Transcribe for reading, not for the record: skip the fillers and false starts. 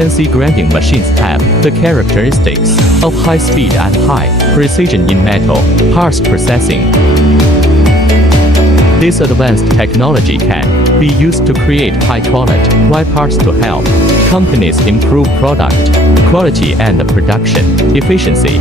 CNC grinding machines have the characteristics of high speed and high precision in metal parts processing. This advanced technology can be used to create high-quality wire parts to help companies improve product quality and production efficiency.